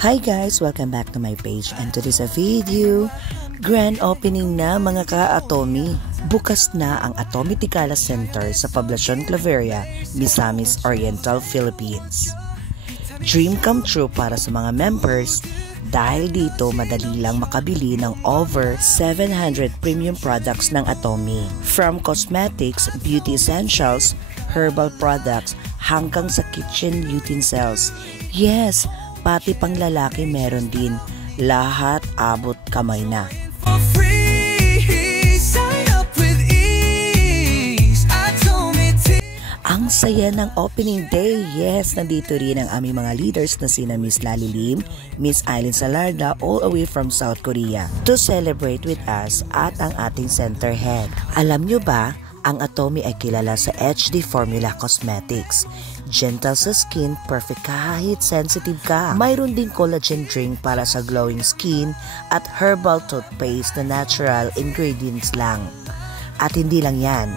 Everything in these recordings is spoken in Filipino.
Hi guys! Welcome back to my page and to this video. Grand opening na mga ka-Atomy. Bukas na ang Atomy Tikala Center sa Poblacion Claveria, Misamis Oriental, Philippines. Dream come true para sa mga members dahil dito madali lang makabili ng over 700 premium products ng Atomy. From cosmetics, beauty essentials, herbal products, hanggang sa kitchen utensils. Yes! Pati pang lalaki meron din. Lahat abot kamay na. Ang saya ng opening day. Yes, nandito rin ang aming mga leaders na sina Miss Lali Lim, Miss Eileen Salarda, all away from South Korea to celebrate with us at ang ating center head. Alam nyo ba, ang Atomy ay kilala sa HD Formula Cosmetics. Gentle sa skin, perfect kahit sensitive ka. Mayroon din collagen drink para sa glowing skin at herbal toothpaste na natural ingredients lang. At hindi lang yan,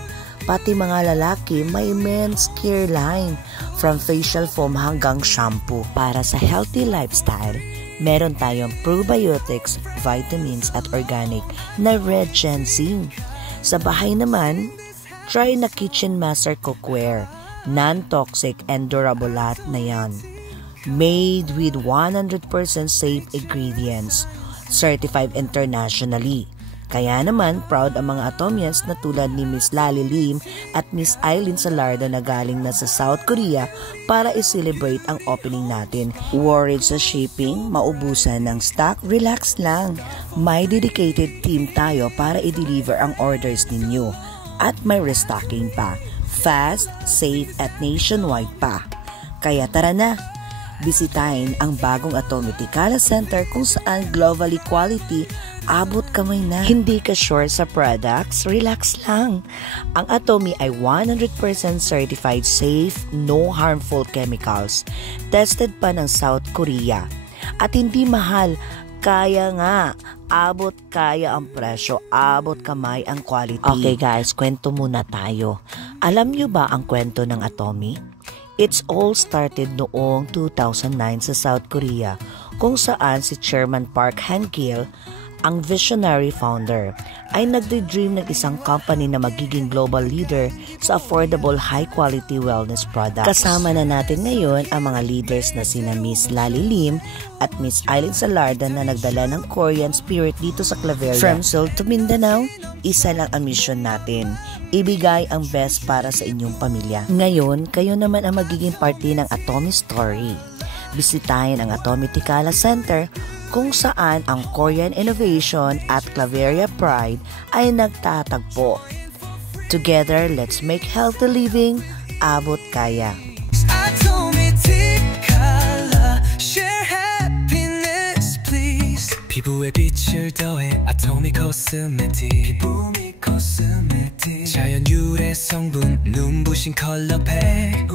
pati mga lalaki may men's care line from facial foam hanggang shampoo. Para sa healthy lifestyle, meron tayong probiotics, vitamins at organic na red ginseng. Sa bahay naman, try na Kitchen Master Cookware. Non-toxic and durable lahat na yan. Made with 100% safe ingredients. Certified internationally. Kaya naman, proud ang mga Atomyans na tulad ni Miss Lali Lim at Miss Eileen Salarda na galing na sa South Korea para i-celebrate ang opening natin. Worried sa shipping, maubusan ng stock, relax lang. May dedicated team tayo para i-deliver ang orders ninyo. At may restocking pa. Fast, safe at nationwide pa. Kaya tara na, bisitahin ang bagong Atomy Tikala Center kung saan globally quality abot kamay na. Hindi ka sure sa products? Relax lang. Ang Atomy ay 100% certified safe, no harmful chemicals. Tested pa ng South Korea. At hindi mahal. Kaya nga, abot kaya ang presyo, abot kamay ang quality. Okay guys, kwento muna tayo. Alam nyo ba ang kwento ng Atomy? It's all started noong 2009 sa South Korea, kung saan si Chairman Park Han-gil, ang visionary founder, ay nagde-dream ng isang company na magiging global leader sa affordable high-quality wellness products. Kasama na natin ngayon ang mga leaders na sina Miss Lali Lim at Miss Eileen Salarda na nagdala ng Korean spirit dito sa Claveria. From Seoul to Mindanao, isa lang ang mission natin. Ibigay ang best para sa inyong pamilya. Ngayon, kayo naman ang magiging parte ng Atomy story. Bisitahin ang Atomy Tikala Center kung saan ang Korean innovation at Claveria pride ay nagtatagpo. Together, let's make healthy living abot kaya. 피부에 빛을 더해 Atomy Cosmetics 자연 유래 성분 눈부신 컬러팩